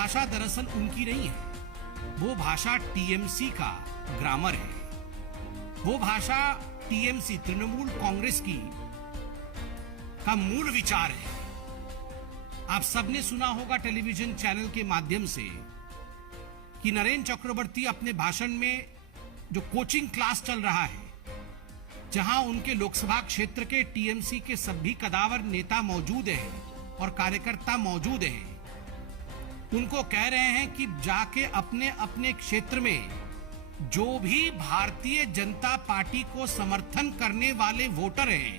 भाषा दरअसल उनकी नहीं है, वो भाषा टीएमसी का ग्रामर है। वो भाषा टीएमसी, तृणमूल कांग्रेस की का मूल विचार है। आप सबने सुना होगा टेलीविजन चैनल के माध्यम से कि नरेंद्र चक्रवर्ती अपने भाषण में जो कोचिंग क्लास चल रहा है, जहां उनके लोकसभा क्षेत्र के टीएमसी के सभी कदावर नेता मौजूद हैं और कार्यकर्ता मौजूद हैं, उनको कह रहे हैं कि जाके अपने अपने क्षेत्र में जो भी भारतीय जनता पार्टी को समर्थन करने वाले वोटर हैं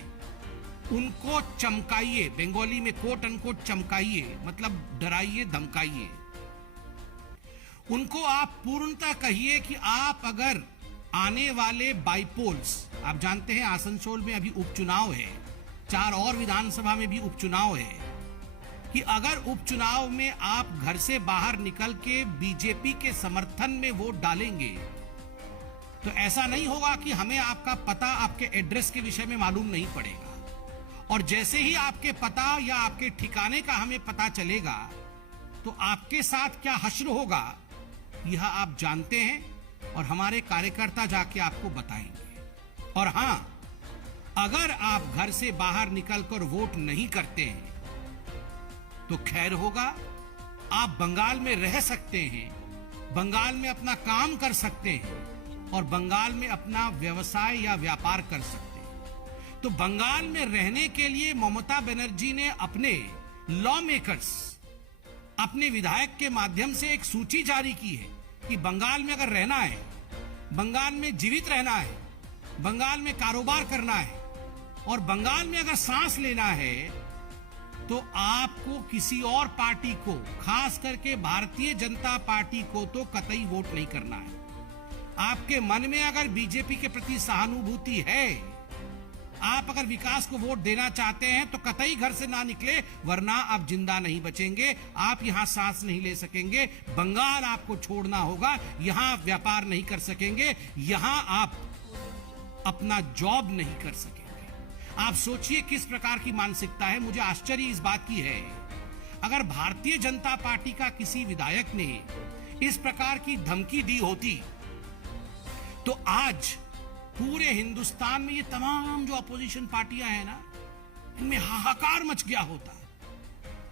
उनको चमकाइए। बंगाली में कोट अनकोट चमकाइए, मतलब डराइए, धमकाइए। उनको आप पूर्णतः कहिए कि आप अगर आने वाले बाईपोल्स, आप जानते हैं आसनसोल में अभी उपचुनाव है, 4 और विधानसभा में भी उपचुनाव है, कि अगर उपचुनाव में आप घर से बाहर निकल के बीजेपी के समर्थन में वोट डालेंगे तो ऐसा नहीं होगा कि हमें आपका पता, आपके एड्रेस के विषय में मालूम नहीं पड़ेगा, और जैसे ही आपके पता या आपके ठिकाने का हमें पता चलेगा तो आपके साथ क्या हश्र होगा यह आप जानते हैं और हमारे कार्यकर्ता जाके आपको बताएंगे। और हां, अगर आप घर से बाहर निकलकर वोट नहीं करते हैं तो खैर होगा, आप बंगाल में रह सकते हैं, बंगाल में अपना काम कर सकते हैं और बंगाल में अपना व्यवसाय या व्यापार कर सकते हैं। तो बंगाल में रहने के लिए ममता बनर्जी ने अपने लॉ मेकर्स, अपने विधायक के माध्यम से एक सूची जारी की है कि बंगाल में अगर रहना है, बंगाल में जीवित रहना है, बंगाल में कारोबार करना है और बंगाल में अगर सांस लेना है तो आपको किसी और पार्टी को, खास करके भारतीय जनता पार्टी को तो कतई वोट नहीं करना है। आपके मन में अगर बीजेपी के प्रति सहानुभूति है, आप अगर विकास को वोट देना चाहते हैं तो कतई घर से ना निकले, वरना आप जिंदा नहीं बचेंगे, आप यहां सांस नहीं ले सकेंगे, बंगाल आपको छोड़ना होगा, यहां व्यापार नहीं कर सकेंगे, यहां आप अपना जॉब नहीं कर सकेंगे। आप सोचिए किस प्रकार की मानसिकता है। मुझे आश्चर्य इस बात की है, अगर भारतीय जनता पार्टी का किसी विधायक ने इस प्रकार की धमकी दी होती तो आज पूरे हिंदुस्तान में ये तमाम जो अपोजिशन पार्टियां हैं ना, इनमें हाहाकार मच गया होता।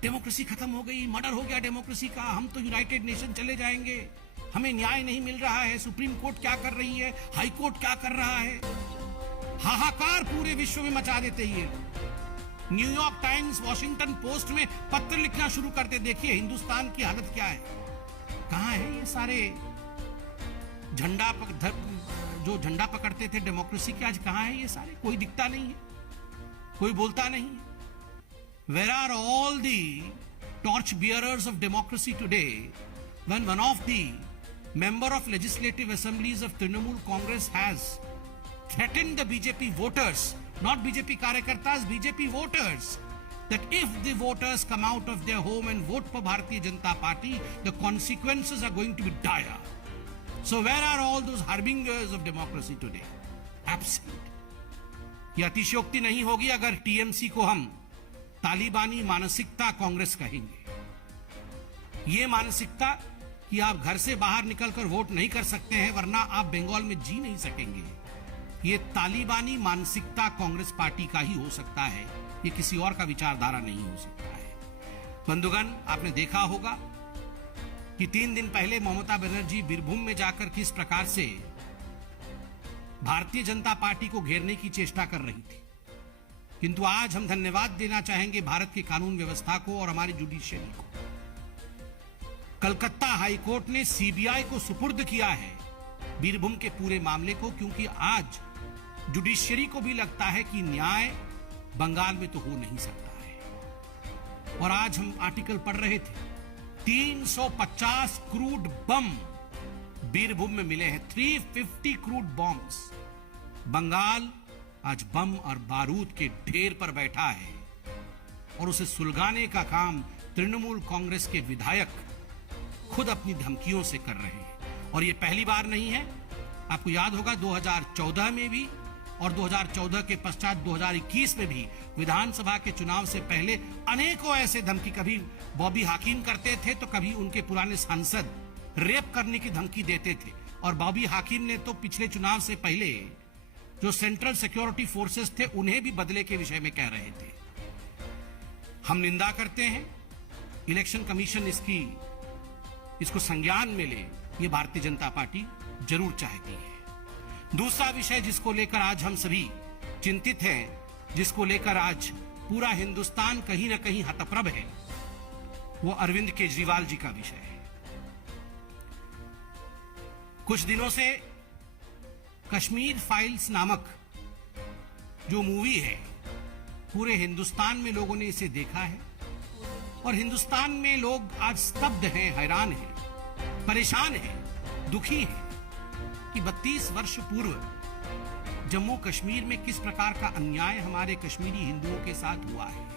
डेमोक्रेसी खत्म हो गई, मर्डर हो गया डेमोक्रेसी का, हम तो यूनाइटेड नेशन चले जाएंगे, हमें न्याय नहीं मिल रहा है, सुप्रीम कोर्ट क्या कर रही है, हाई कोर्ट क्या कर रहा है। हाहाकार पूरे विश्व में मचा देते ही है। न्यूयॉर्क टाइम्स, वॉशिंगटन पोस्ट में पत्र लिखना शुरू करते, देखिए हिंदुस्तान की हालत क्या है। कहां है ये सारे जो झंडा पकड़ते थे डेमोक्रेसी के, आज कहां है ये सारे? कोई दिखता नहीं है, कोई बोलता नहीं है। Where are all the torch bearers of democracy today when one of the member of legislative assemblies of Trinamool Congress has threatened the BJP voters, not BJP karyakartas, BJP voters, that if the voters come out of their home and vote for Bharatiya Janata Party, the consequences are going to be dire. So where are all those harbingers of democracy today? Absent. ये अतिशयोक्ति नहीं होगी अगर TMC को हम तालिबानी मानसिकता कांग्रेस कहेंगे। ये मानसिकता कि आप घर से बाहर निकलकर वोट नहीं कर सकते हैं वरना आप बंगाल में जी नहीं सकेंगे, ये तालिबानी मानसिकता कांग्रेस पार्टी का ही हो सकता है, ये किसी और का विचारधारा नहीं हो सकता है। बंधुगण, आपने देखा होगा कि 3 दिन पहले ममता बनर्जी बीरभूम में जाकर किस प्रकार से भारतीय जनता पार्टी को घेरने की चेष्टा कर रही थी, किंतु आज हम धन्यवाद देना चाहेंगे भारत की कानून व्यवस्था को और हमारी जुडिशियरी को। कलकत्ता हाईकोर्ट ने सीबीआई को सुपुर्द किया है बीरभूम के पूरे मामले को, क्योंकि आज जुडिशियरी को भी लगता है कि न्याय बंगाल में तो हो नहीं सकता है। और आज हम आर्टिकल पढ़ रहे थे, 350 क्रूड बम बीरभूम में मिले हैं, 350 क्रूड बॉम्ब्स। बंगाल आज बम और बारूद के ढेर पर बैठा है और उसे सुलगाने का काम तृणमूल कांग्रेस के विधायक खुद अपनी धमकियों से कर रहे हैं। और यह पहली बार नहीं है, आपको याद होगा 2014 में भी और 2014 के पश्चात 2021 में भी विधानसभा के चुनाव से पहले अनेकों ऐसे धमकी, कभी बॉबी हाकिम करते थे तो कभी उनके पुराने सांसद रेप करने की धमकी देते थे। और बॉबी हाकिम ने तो पिछले चुनाव से पहले जो सेंट्रल सिक्योरिटी फोर्सेस थे उन्हें भी बदले के विषय में कह रहे थे। हम निंदा करते हैं, इलेक्शन कमीशन इसको संज्ञान में ले, ये भारतीय जनता पार्टी जरूर चाहती है। दूसरा विषय जिसको लेकर आज हम सभी चिंतित हैं, जिसको लेकर आज पूरा हिंदुस्तान कहीं ना कहीं हतप्रभ है, वो अरविंद केजरीवाल जी का विषय है। कुछ दिनों से कश्मीर फाइल्स नामक जो मूवी है, पूरे हिंदुस्तान में लोगों ने इसे देखा है और हिंदुस्तान में लोग आज स्तब्ध हैं, हैरान हैं, परेशान हैं, दुखी हैं कि 32 वर्ष पूर्व जम्मू कश्मीर में किस प्रकार का अन्याय हमारे कश्मीरी हिंदुओं के साथ हुआ है।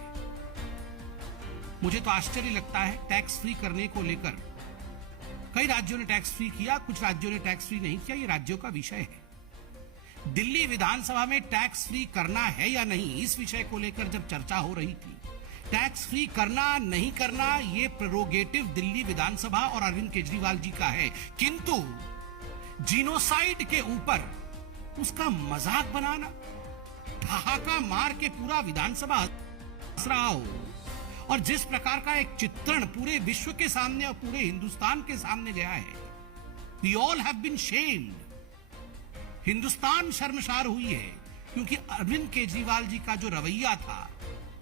मुझे तो आश्चर्य लगता है, टैक्स फ्री करने को लेकर कई राज्यों ने टैक्स फ्री किया, कुछ राज्यों ने टैक्स फ्री नहीं किया, ये राज्यों का विषय है। दिल्ली विधानसभा में टैक्स फ्री करना है या नहीं, इस विषय को लेकर जब चर्चा हो रही थी, टैक्स फ्री करना नहीं करना ये प्रेरोगेटिव दिल्ली विधानसभा और अरविंद केजरीवाल जी का है, किंतु जीनोसाइड के ऊपर उसका मजाक बनाना, ठहाका मार के पूरा विधानसभा हंस रहा हो और जिस प्रकार का एक चित्रण पूरे विश्व के सामने और पूरे हिंदुस्तान के सामने गया है, we all have been shamed. Hindustan शर्मसार हुई है क्योंकि अरविंद केजरीवाल जी का जो रवैया था,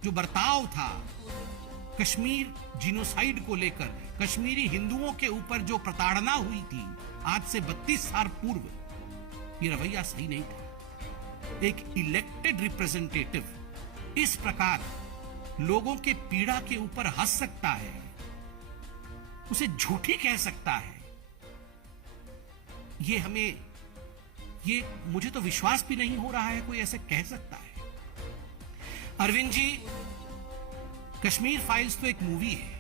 जो बर्ताव था, कश्मीर जीनोसाइड को लेकर, कश्मीरी हिंदुओं के ऊपर जो प्रताड़ना हुई थी आज से 32 साल पूर्व, ये रवैया सही नहीं था। एक इलेक्टेड रिप्रेजेंटेटिव इस प्रकार लोगों के पीड़ा के ऊपर हंस सकता है, उसे झूठी कह सकता है, ये मुझे तो विश्वास भी नहीं हो रहा है कोई ऐसे कह सकता है। अरविंद जी, कश्मीर फाइल्स तो एक मूवी है,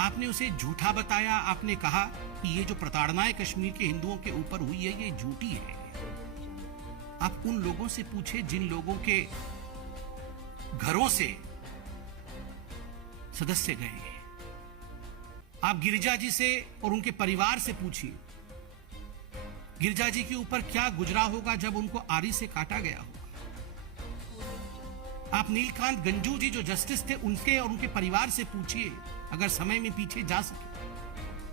आपने उसे झूठा बताया, आपने कहा कि ये जो प्रताड़नाएं कश्मीर के हिंदुओं के ऊपर हुई है ये झूठी है। आप उन लोगों से पूछे जिन लोगों के घरों से सदस्य गए हैं, आप गिरिजा जी से और उनके परिवार से पूछिए, गिरिजा जी के ऊपर क्या गुजरा होगा जब उनको आरी से काटा गया होगा। आप नीलकांत गंजू जी जो जस्टिस थे उनके और उनके परिवार से पूछिए, अगर समय में पीछे जा सके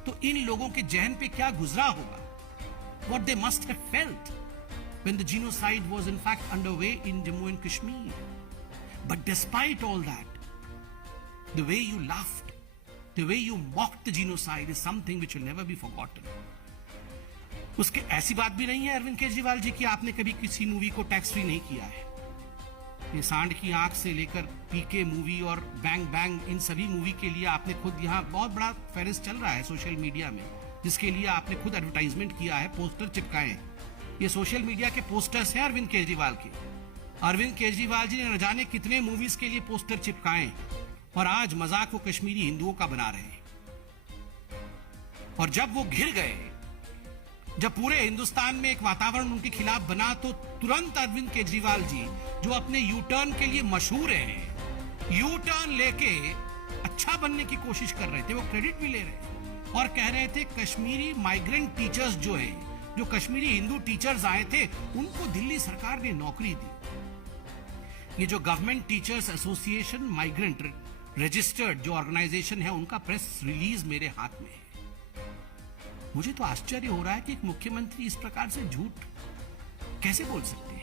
तो इन लोगों के जहन पे क्या गुजरा होगा, what they must have felt when the genocide was in fact underway in Jammu and Kashmir. But despite all that, the way you laughed, the way you mocked the genocide is something which will never be forgotten. उसके ऐसी बात भी नहीं है अरविंद केजरीवाल जी की आपने कभी किसी मूवी को टैक्स फ्री नहीं किया है। ये सांड की आंख से लेकर पीके मूवी और बैंग बैंग, इन सभी मूवी के लिए आपने खुद यहाँ बहुत बड़ा फेरिस चल रहा है सोशल मीडिया में, जिसके लिए आपने खुद एडवर्टाइजमेंट किया है, पोस्टर चिपकाए हैं। ये सोशल मीडिया के पोस्टर्स हैं अरविंद केजरीवाल के। अरविंद केजरीवाल जी ने न जाने कितने मूवीज के लिए पोस्टर चिपकाए और आज मजाक वो कश्मीरी हिंदुओं का बना रहे हैं। और जब वो घिर गए, जब पूरे हिंदुस्तान में एक वातावरण उनके खिलाफ बना, तो तुरंत अरविंद केजरीवाल जी जो अपने यू टर्न के लिए मशहूर हैं, यू टर्न लेके अच्छा बनने की कोशिश कर रहे थे, वो क्रेडिट भी ले रहे थे और कह रहे थे कश्मीरी माइग्रेंट टीचर्स जो हैं, जो कश्मीरी हिंदू टीचर्स आए थे उनको दिल्ली सरकार ने नौकरी दी। ये जो government teachers association migrant registered जो ऑर्गेनाइजेशन है, उनका प्रेस रिलीज मेरे हाथ में है। मुझे तो आश्चर्य हो रहा है कि एक मुख्यमंत्री इस प्रकार से झूठ कैसे बोल सकते हैं।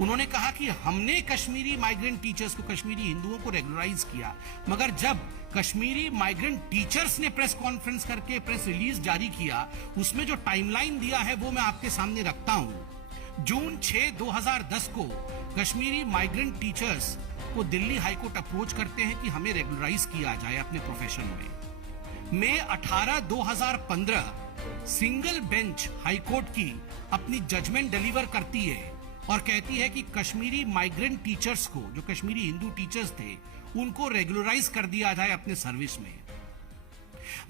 उन्होंने कहा कि हमने कश्मीरी माइग्रेंट टीचर्स को, कश्मीरी हिंदुओं को रेगुलराइज किया, मगर जब कश्मीरी माइग्रेंट टीचर्स ने प्रेस कॉन्फ्रेंस करके प्रेस रिलीज जारी किया, उसमें जो टाइमलाइन दिया है वो मैं आपके सामने रखता हूं। जून 6, 2010 को कश्मीरी माइग्रेंट टीचर्स को दिल्ली हाईकोर्ट अप्रोच करते हैं कि हमें रेगुलराइज किया जाए अपने प्रोफेशन में। मई 18, 2015 सिंगल बेंच हाईकोर्ट की अपनी जजमेंट डिलीवर करती है और कहती है कि कश्मीरी माइग्रेंट टीचर्स को, जो कश्मीरी हिंदू टीचर्स थे, उनको रेगुलराइज कर दिया जाए अपने सर्विस में।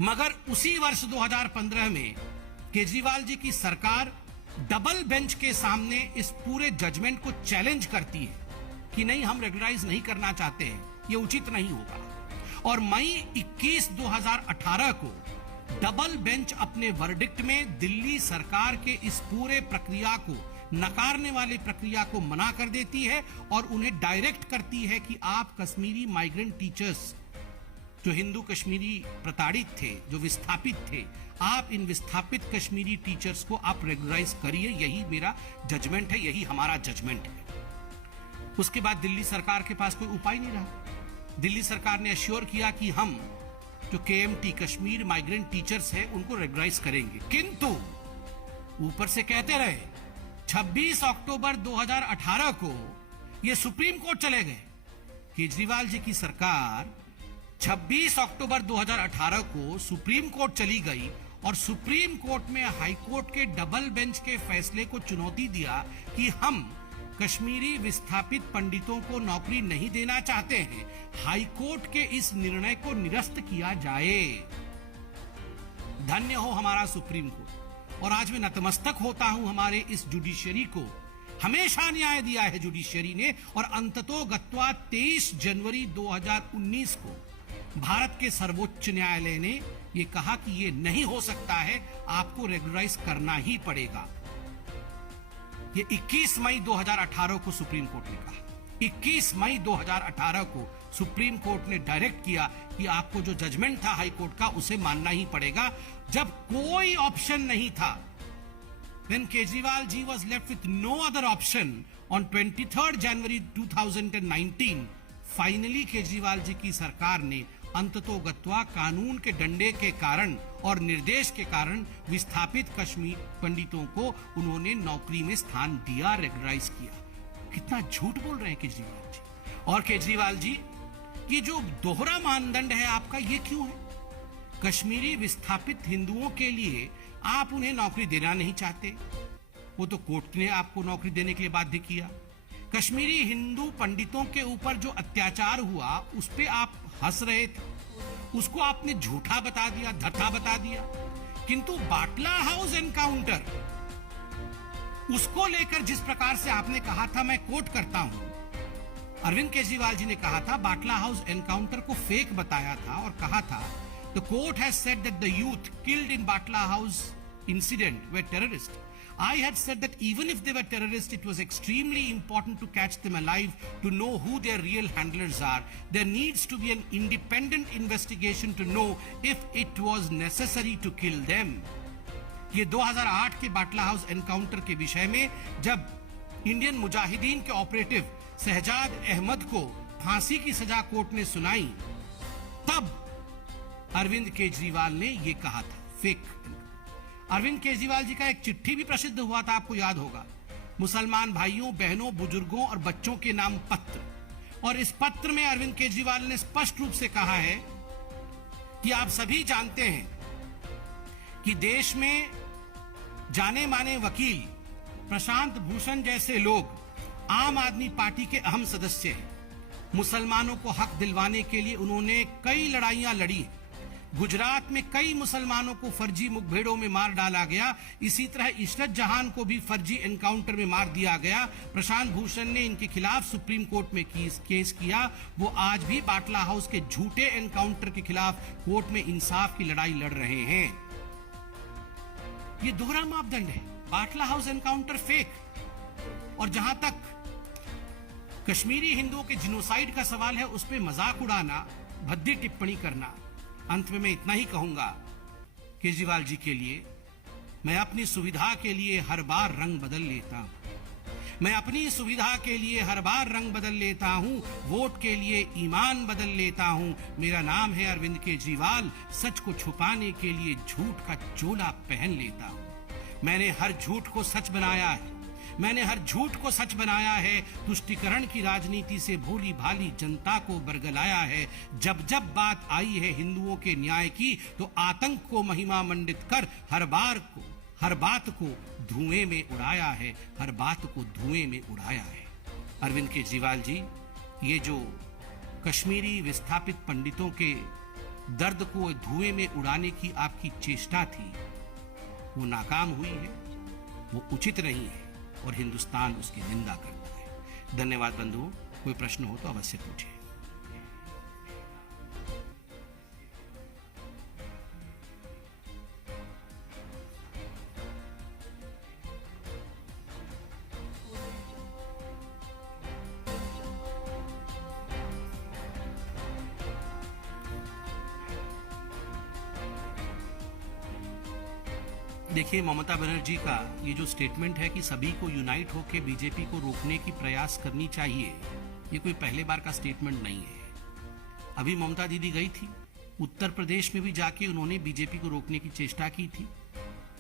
मगर उसी वर्ष 2015 में केजरीवाल जी की सरकार डबल बेंच के सामने इस पूरे जजमेंट को चैलेंज करती है कि नहीं, हम रेगुलराइज नहीं करना चाहते हैं, ये उचित नहीं होगा। और मई 21, 2018 को डबल बेंच अपने वर्डिक्ट में दिल्ली सरकार के इस पूरे प्रक्रिया को, नकारने वाले प्रक्रिया को मना कर देती है और उन्हें डायरेक्ट करती है कि आप कश्मीरी माइग्रेंट टीचर्स, जो हिंदू कश्मीरी प्रताड़ित थे, जो विस्थापित थे, आप इन विस्थापित कश्मीरी टीचर्स को आप रेगुलराइज करिए। यही मेरा जजमेंट है, यही हमारा जजमेंट है। उसके बाद दिल्ली सरकार के पास कोई उपाय नहीं रहा। दिल्ली सरकार ने अश्योर किया कि हम जो केएमटी, कश्मीर माइग्रेंट टीचर्स हैं, उनको रेगुलराइज करेंगे, किंतु ऊपर से कहते रहे 26 अक्टूबर 2018 को ये सुप्रीम कोर्ट चले गए। केजरीवाल जी की सरकार 26 अक्टूबर 2018 को सुप्रीम कोर्ट चली गई और सुप्रीम कोर्ट में हाई कोर्ट के डबल बेंच के फैसले को चुनौती दिया कि हम कश्मीरी विस्थापित पंडितों को नौकरी नहीं देना चाहते हैं, हाई कोर्ट के इस निर्णय को निरस्त किया जाए। धन्य हो हमारा सुप्रीम कोर्ट। और आज मैं नतमस्तक होता हूं हमारे इस जुडिशरी को। हमेशा न्याय दिया है जुडिशरी ने, और अंततोगत्वा 23 जनवरी 2019 को भारत के सर्वोच्च न्यायालय ने यह कहा कि यह नहीं हो सकता है, आपको रेगुलराइज करना ही पड़ेगा। ये 21 मई 2018 को सुप्रीम कोर्ट ने कहा। 21 मई 2018 को सुप्रीम कोर्ट ने डायरेक्ट किया कि आपको जो जजमेंट था हाई कोर्ट का, उसे मानना ही पड़ेगा, जब कोई ऑप्शन नहीं था। When Kejriwal ji was left with no other option on 23rd January 2019, finally Kejriwal ji की सरकार ने अंततोगत्वा कानून के डंडे के कारण और निर्देश के कारण विस्थापित कश्मीर पंडितों को उन्होंने नौकरी में स्थान दिया, रेगुलराइज किया। कितना झूठ बोल रहे हैं केजरीवाल जी। और केजरीवाल जी, ये जो दोहरा मानदंड है आपका, ये क्यों है? कश्मीरी विस्थापित हिंदुओं के लिए आप उन्हें नौकरी देना नहीं चाहते, वो तो कोर्ट ने आपको नौकरी देने के लिए बाध्य किया। कश्मीरी हिंदू पंडितों के ऊपर जो अत्याचार हुआ उस पे आप हंस रहे थे, उसको आपने झूठा बता दिया, धथा बता दिया। किंतु बाटला हाउस एनकाउंटर, उसको लेकर जिस प्रकार से आपने कहा था, मैं कोट करता हूं, अरविंद केजरीवाल जी ने कहा था बाटला हाउस एनकाउंटर को फेक बताया था और कहा था the court has said that the youth killed in Batla house incident way terrorist. I had said that even if they were terrorists, it was extremely important to catch them alive, to know who their real handlers are. There needs to be an independent investigation to know if it was necessary to kill them. ये 2008 के बाटला house encounter के विषय में जब Indian Mujahideen के operative Shahzad Ahmad को फांसी की सजा कोर्ट ने सुनाई, तब अरविंद केजरीवाल ने ये कहा था फेक। अरविंद केजरीवाल जी का एक चिट्ठी भी प्रसिद्ध हुआ था, आपको याद होगा, मुसलमान भाइयों, बहनों, बुजुर्गों और बच्चों के नाम पत्र। और इस पत्र में अरविंद केजरीवाल ने स्पष्ट रूप से कहा है कि आप सभी जानते हैं कि देश में जाने माने वकील प्रशांत भूषण जैसे लोग आम आदमी पार्टी के अहम सदस्य हैं। मुसलमानों को हक दिलवाने के लिए उन्होंने कई लड़ाइयां लड़ी। गुजरात में कई मुसलमानों को फर्जी मुठभेड़ों में मार डाला गया। इसी तरह इशरत जहां को भी फर्जी एनकाउंटर में मार दिया गया। प्रशांत भूषण ने इनके खिलाफ सुप्रीम कोर्ट में केस किया। वो आज भी बाटला हाउस के झूठे एनकाउंटर के खिलाफ कोर्ट में इंसाफ की लड़ाई लड़ रहे हैं। ये दोहरा मापदंड है, बाटला हाउस एनकाउंटर फेक। और जहां तक कश्मीरी हिंदुओं के जिनोसाइड का सवाल है, उस पर मजाक उड़ाना, भद्दी टिप्पणी करना। अंत में मैं इतना ही कहूंगा केजरीवाल जी के लिए, मैं अपनी सुविधा के लिए हर बार रंग बदल लेता हूं। मैं अपनी सुविधा के लिए हर बार रंग बदल लेता हूं, वोट के लिए ईमान बदल लेता हूं। मेरा नाम है अरविंद केजरीवाल, सच को छुपाने के लिए झूठ का चोला पहन लेता हूं। मैंने हर झूठ को सच बनाया है, मैंने हर झूठ को सच बनाया है। तुष्टीकरण की राजनीति से भोली भाली जनता को बरगलाया है। जब जब बात आई है हिंदुओं के न्याय की, तो आतंक को महिमा मंडित कर हर बात को धुएं में उड़ाया है, हर बात को धुएं में उड़ाया है। अरविंद केजरीवाल जी, ये जो कश्मीरी विस्थापित पंडितों के दर्द को धुएं में उड़ाने की आपकी चेष्टा थी, वो नाकाम हुई है। वो उचित नहीं है और हिंदुस्तान उसकी निंदा करता है। धन्यवाद बंधुओं, कोई प्रश्न हो तो अवश्य पूछें। देखिए, ममता बनर्जी का ये जो स्टेटमेंट है कि सभी को यूनाइट होकर बीजेपी को रोकने की प्रयास करनी चाहिए, ये कोई पहले बार का स्टेटमेंट नहीं है। अभी ममता दीदी गई थी उत्तर प्रदेश में भी, जाके उन्होंने बीजेपी को रोकने की चेष्टा की थी।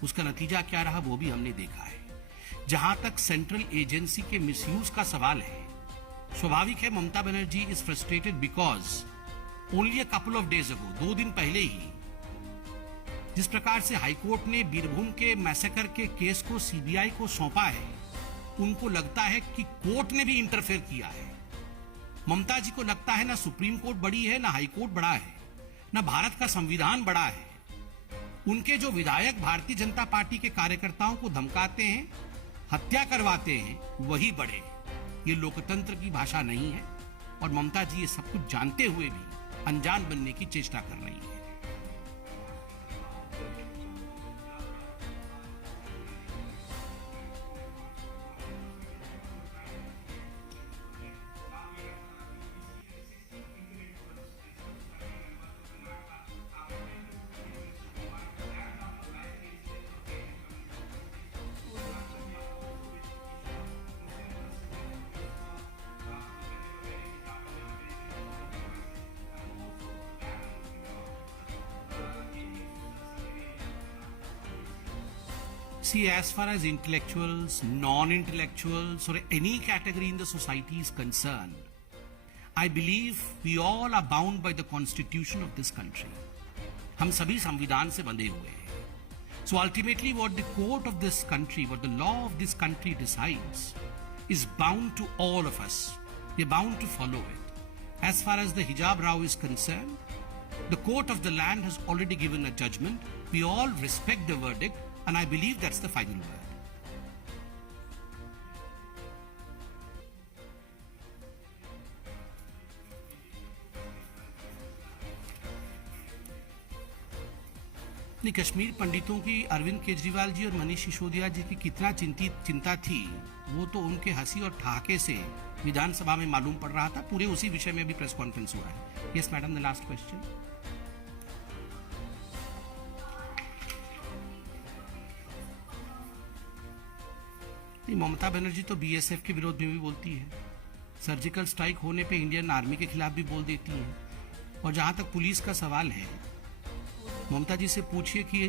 उसका नतीजा क्या रहा वो भी हमने देखा है। जहां तक सेंट्रल एजेंसी के मिसयूज का सवाल है, स्वाभाविक है Mamata Banerjee is frustrated because only a couple of days ago, 2 दिन पहले ही जिस प्रकार से हाईकोर्ट ने बीरभूम के मैसेकर के केस को सीबीआई को सौंपा है, उनको लगता है कि कोर्ट ने भी इंटरफेयर किया है। ममता जी को लगता है ना सुप्रीम कोर्ट बड़ी है, ना हाई कोर्ट बड़ा है, ना भारत का संविधान बड़ा है। उनके जो विधायक भारतीय जनता पार्टी के कार्यकर्ताओं को धमकाते हैं, हत्या करवाते हैं, वही बड़े। ये लोकतंत्र की भाषा नहीं है और ममता जी ये सब कुछ जानते हुए भी अनजान बनने की चेष्टा कर रही है। See, as far as intellectuals, non-intellectuals, or any category in the society is concerned, I believe we all are bound by the constitution of this country. हम सभी संविधान से बंधे हुए हैं. So ultimately what the court of this country, what the law of this country decides is bound to all of us. We're bound to follow it. As far as the hijab row is concerned, the court of the land has already given a judgment. We all respect the verdict, and I believe that's the final word. Kashmir पंडितों की अरविंद केजरीवाल जी और मनीष सिसोदिया जी की कितना चिंता थी, वो तो उनके हंसी और ठहाके से विधानसभा में मालूम पड़ रहा था। पूरे उसी विषय में भी प्रेस कॉन्फ्रेंस हुआ है। Yes madam, the last question. Mamata Banerjee तो बीएसएफ के विरोध में भी बोलती है, सर्जिकल स्ट्राइक होने पे इंडियन आर्मी के खिलाफ भी बोल देती है। और जहां तक पुलिस का सवाल है, ममता जी से पूछिए कि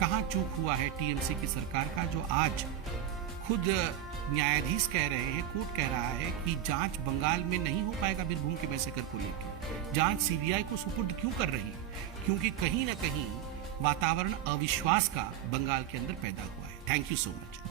कहां चूक हुआ है टीएमसी की सरकार का, जो आज खुद न्यायाधीश कह रहे हैं, कोर्ट कह रहा है कि जांच बंगाल में नहीं हो पाएगा मैसेकर के मैसेकर को लेकर। जांच सीबीआई को सुपुर्द क्यों कर रही है? क्योंकि कहीं ना कहीं वातावरण अविश्वास का बंगाल के अंदर पैदा हुआ है। Thank you so much.